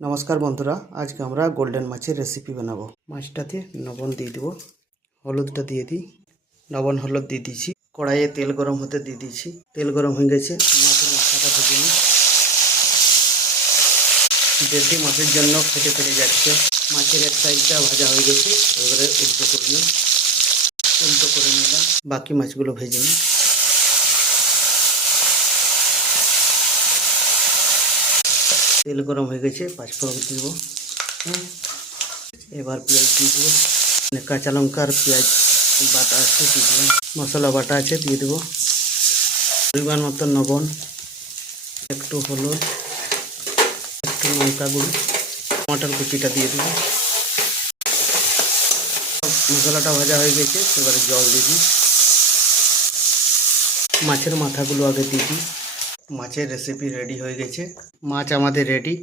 নমস্কার বন্ধুরা, আজকে আমরা গোল্ডেন মাছের রেসিপি বানাবো। মাছটাতে লবণ দিয়ে দেবো, হলুদটা দিয়ে দিই, লবণ হলুদ দিয়ে দিয়েছি। কড়াইয়ে তেল গরম হতে দিয়ে দিয়েছি। তেল গরম হয়ে গেছে, মাছের মাথাটা ভেজে নিই। দেশি মাছের জন্য ফেটে ফেটে যাচ্ছে। মাছের এক সাইডটা ভাজা হয়ে গেছে, এবারে উল্টো করে নিই। উল্টো করে নিলাম, বাকি মাছগুলো ভেজে নিই। তেল গরম হয়ে গেছে, পাঁচফোড়ন দিব। এবার পেঁয়াজ দিয়ে দেবো, কাঁচা লঙ্কা আর পেঁয়াজ বাটা আছে দিয়ে দেবো, মশলা বাটা আছে দিয়ে দেবো, পরিমাণ মতো লবণ, একটু হলুদ, একটু লঙ্কা গুঁড়ো, টমাটার কুচিটা দিয়ে দেবো। মশলাটা ভাজা হয়ে গেছে, এবারে জল দিয়ে দিই। মাছের মাথাগুলো আগে দিয়ে দিই। মাছের রেসিপি রেডি হয়ে গেছে। মাছ আমাদের রেডি।